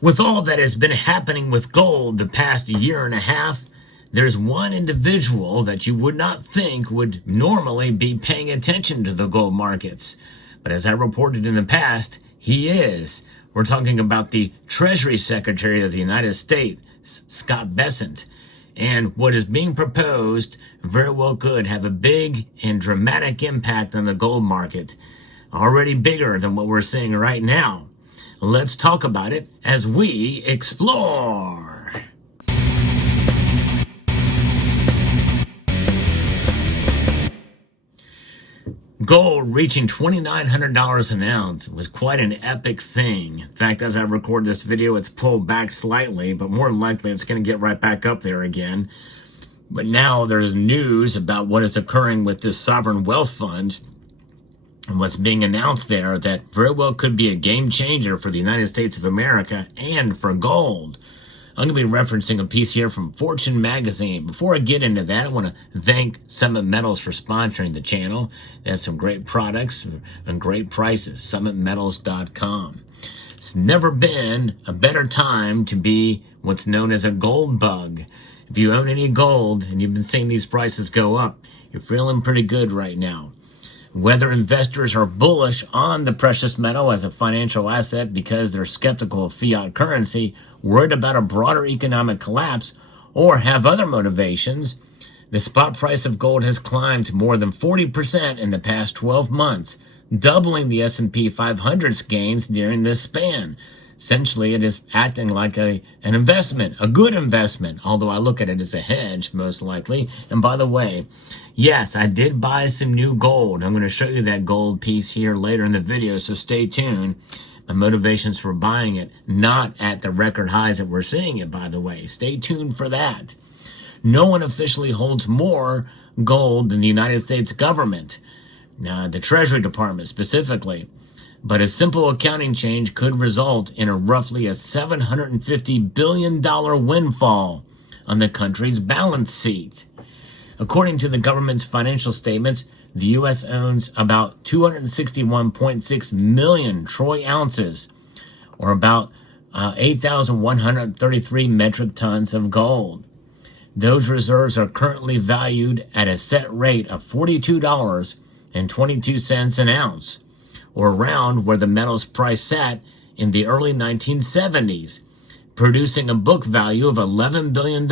With all that has been happening with gold the past year and a half, there's one individual that you would not think would normally be paying attention to the gold markets. But as I reported in the past, he is. We're talking about the Treasury Secretary of the United States, Scott Bessent. And what is being proposed very well could have a big and dramatic impact on the gold market, already bigger than what we're seeing right now. Let's talk about it as we explore. Gold reaching $2,900 an ounce was quite an epic thing. In fact, as I record this video, it's pulled back slightly, but more than likely it's going to get right back up there again. But now there's news about what is occurring with this sovereign wealth fund and what's being announced there that very well could be a game changer for the United States of America and for gold. I'm going to be referencing a piece here from Fortune magazine. Before I get into that, I want to thank Summit Metals for sponsoring the channel. They have some great products and great prices, summitmetals.com. It's never been a better time to be what's known as a gold bug. If you own any gold and you've been seeing these prices go up, you're feeling pretty good right now. Whether investors are bullish on the precious metal as a financial asset because they're skeptical of fiat currency, worried about a broader economic collapse, or have other motivations, the spot price of gold has climbed more than 40% in the past 12 months, doubling the S&P 500's gains during this span. Essentially, it is acting like an investment, a good investment, although I look at it as a hedge, most likely. And by the way, yes, I did buy some new gold. I'm going to show you that gold piece here later in the video, so stay tuned. My motivations for buying it, not at the record highs that we're seeing it, by the way. Stay tuned for that. No one officially holds more gold than the United States government, the Treasury Department specifically. But a simple accounting change could result in roughly a $750 billion windfall on the country's balance sheet. According to the government's financial statements, the U.S. owns about 261.6 million troy ounces, or about 8,133 metric tons of gold. Those reserves are currently valued at a set rate of $42.22 an ounce, or around where the metal's price sat in the early 1970s, producing a book value of $11 billion.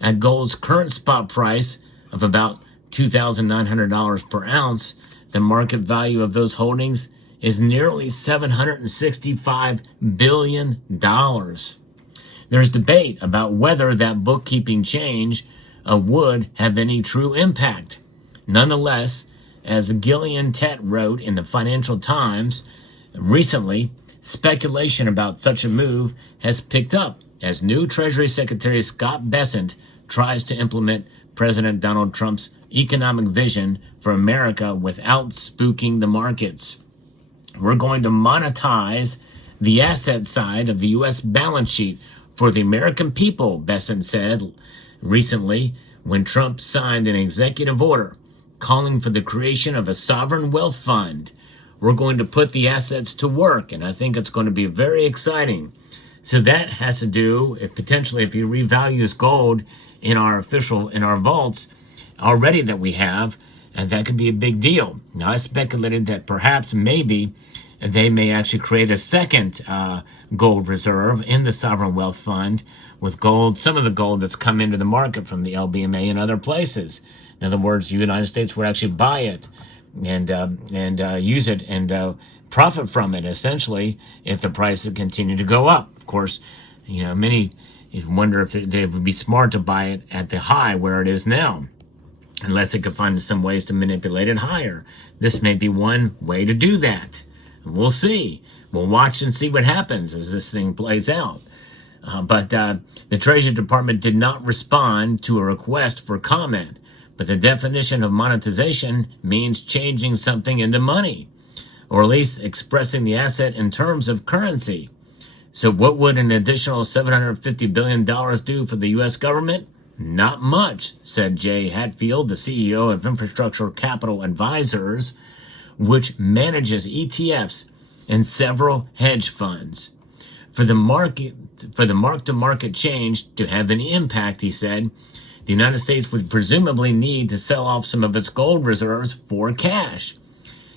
At gold's current spot price of about $2,900 per ounce, the market value of those holdings is nearly $765 billion. There's debate about whether that bookkeeping change would have any true impact. Nonetheless, as Gillian Tett wrote in the Financial Times recently, speculation about such a move has picked up as new Treasury Secretary Scott Bessent tries to implement President Donald Trump's economic vision for America without spooking the markets. We're going to monetize the asset side of the U.S. balance sheet for the American people, Bessent said recently when Trump signed an executive order calling for the creation of a sovereign wealth fund. We're going to put the assets to work, and I think it's going to be very exciting. So that has to do, if he revalues gold in our vaults already that we have, and that could be a big deal. Now, I speculated that perhaps maybe they may actually create a second gold reserve in the sovereign wealth fund with gold, some of the gold that's come into the market from the LBMA and other places. In other words, the United States would actually buy it and use it and profit from it, essentially, if the prices continue to go up. Of course, many wonder if they would be smart to buy it at the high where it is now, unless they could find some ways to manipulate it higher. This may be one way to do that. We'll see. We'll watch and see what happens as this thing plays out. But the Treasury Department did not respond to a request for comment. But the definition of monetization means changing something into money, or at least expressing the asset in terms of currency. So what would an additional $750 billion do for the U.S. government? Not much, said Jay Hatfield, the CEO of Infrastructure Capital Advisors, which manages ETFs and several hedge funds. For the mark-to-market change to have any impact, he said, the United States would presumably need to sell off some of its gold reserves for cash.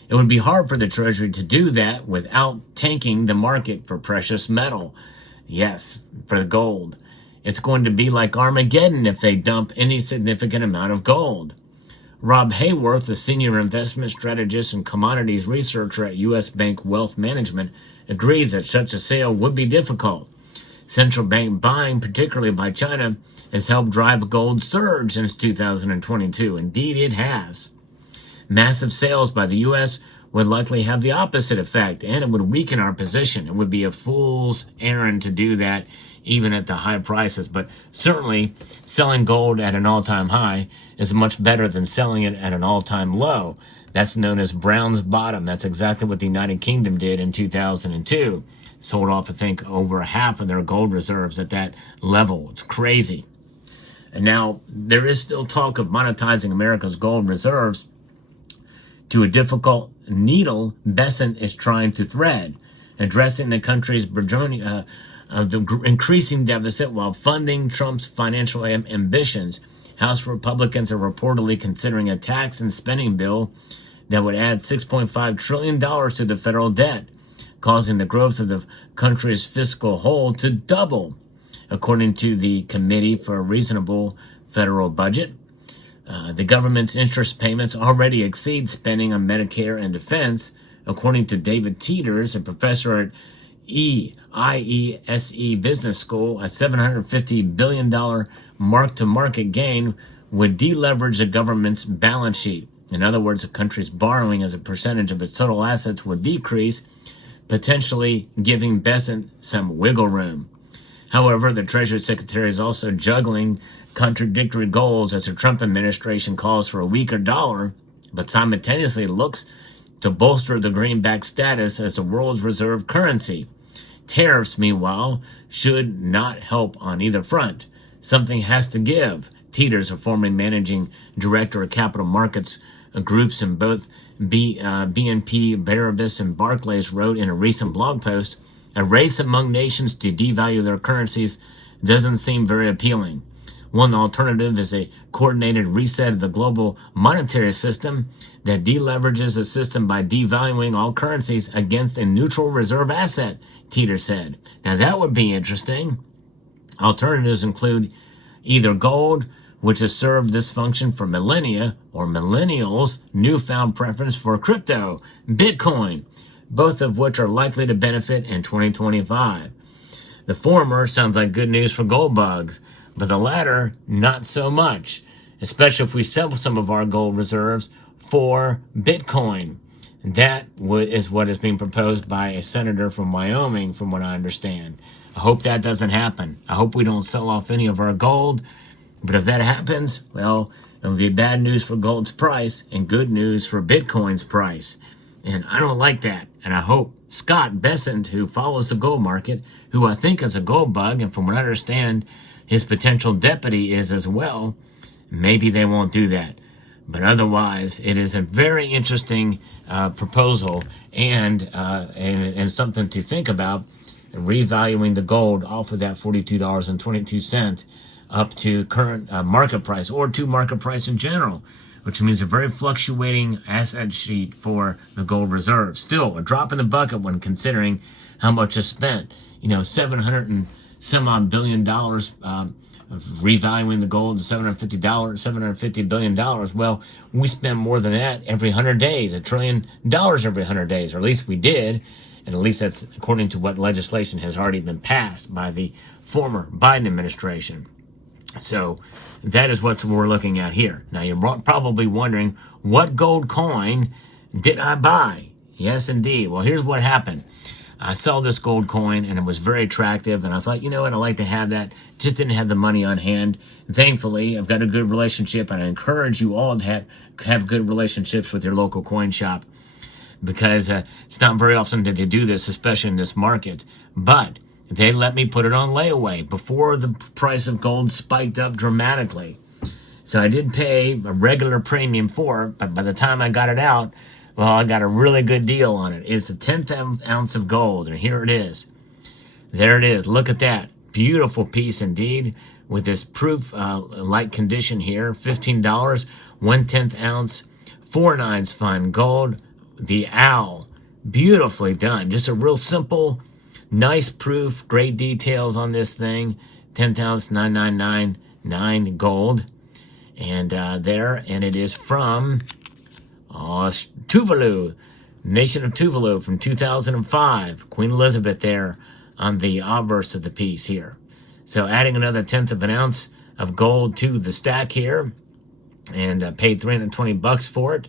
It would be hard for the Treasury to do that without tanking the market for precious metal. Yes, for the gold. It's going to be like Armageddon if they dump any significant amount of gold. Rob Hayworth, a senior investment strategist and commodities researcher at U.S. Bank Wealth Management, agrees that such a sale would be difficult. Central bank buying, particularly by China, has helped drive a gold surge since 2022. Indeed, it has. Massive sales by the U.S. would likely have the opposite effect, and it would weaken our position. It would be a fool's errand to do that, even at the high prices. But certainly, selling gold at an all-time high is much better than selling it at an all-time low. That's known as Brown's bottom. That's exactly what the United Kingdom did in 2002. Sold off, I think, over half of their gold reserves at that level. It's crazy. And now, there is still talk of monetizing America's gold reserves to a difficult needle Besant is trying to thread, addressing the country's the increasing deficit while funding Trump's financial ambitions. House Republicans are reportedly considering a tax and spending bill that would add $6.5 trillion to the federal debt, causing the growth of the country's fiscal hole to double, according to the Committee for a Reasonable Federal Budget. The government's interest payments already exceed spending on Medicare and defense, according to David Teeters, a professor at IESE Business School. A $750 billion mark-to-market gain would deleverage the government's balance sheet. In other words, the country's borrowing as a percentage of its total assets would decrease, potentially giving Besant some wiggle room. However, the Treasury Secretary is also juggling contradictory goals as the Trump administration calls for a weaker dollar, but simultaneously looks to bolster the greenback status as the world's reserve currency. Tariffs, meanwhile, should not help on either front. Something has to give. Teeters, a former managing director of capital markets groups in both BNP Paribas and Barclays, wrote in a recent blog post, "A race among nations to devalue their currencies doesn't seem very appealing. One alternative is a coordinated reset of the global monetary system that deleverages the system by devaluing all currencies against a neutral reserve asset," Teeter said. Now that would be interesting. Alternatives include either gold, which has served this function for millennia, or millennials' newfound preference for crypto, Bitcoin, both of which are likely to benefit in 2025. The former sounds like good news for gold bugs, but the latter, not so much, especially if we sell some of our gold reserves for Bitcoin. That is what is being proposed by a senator from Wyoming, from what I understand. I hope that doesn't happen. I hope we don't sell off any of our gold. But if that happens, well, it would be bad news for gold's price and good news for Bitcoin's price. And I don't like that. And I hope Scott Besant, who follows the gold market, who I think is a gold bug, and from what I understand, his potential deputy is as well, maybe they won't do that. But otherwise, it is a very interesting proposal and something to think about, revaluing the gold off of that $42.22 up to current market price, or to market price in general, which means a very fluctuating asset sheet for the gold reserve. Still, a drop in the bucket when considering how much is spent. $700 and some odd $billion of revaluing the gold to $750 billion. Well, we spend more than that every 100 days, $1 trillion every 100 days, or at least we did. And at least that's according to what legislation has already been passed by the former Biden administration. So that is what we're looking at here. Now, you're probably wondering, what gold coin did I buy? Yes, indeed. Well, here's what happened. I saw this gold coin, and it was very attractive, and I thought, you know what, I'd like to have that. Just didn't have the money on hand. Thankfully, I've got a good relationship, and I encourage you all to have good relationships with your local coin shop, because it's not very often that they do this, especially in this market. But they let me put it on layaway before the price of gold spiked up dramatically. So I did pay a regular premium for it, but by the time I got it out, well, I got a really good deal on it. It's a 10th ounce of gold, and here it is. There it is. Look at that. Beautiful piece indeed with this proof light condition here. $15, 1/10 ounce, 4/9 fine gold. The owl. Beautifully done. Just a real simple, nice proof. Great details on this thing. 10th ounce, 9999 gold. And and it is from Tuvalu, Nation of Tuvalu from 2005. Queen Elizabeth there on the obverse of the piece here. So adding another 1/10 of an ounce of gold to the stack here, and paid $320 for it.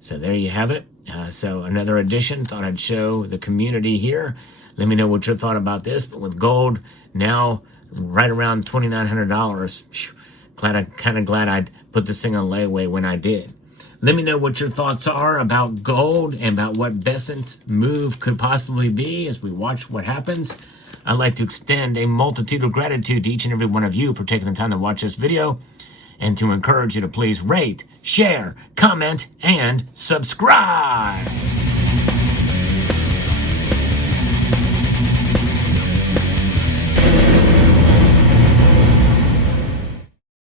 So there you have it. So another addition. Thought I'd show the community here. Let me know what you thought about this. But with gold now right around $2,900, kind of glad I put this thing on layaway when I did. Let me know what your thoughts are about gold and about what Besant's move could possibly be as we watch what happens. I'd like to extend a multitude of gratitude to each and every one of you for taking the time to watch this video, and to encourage you to please rate, share, comment, and subscribe.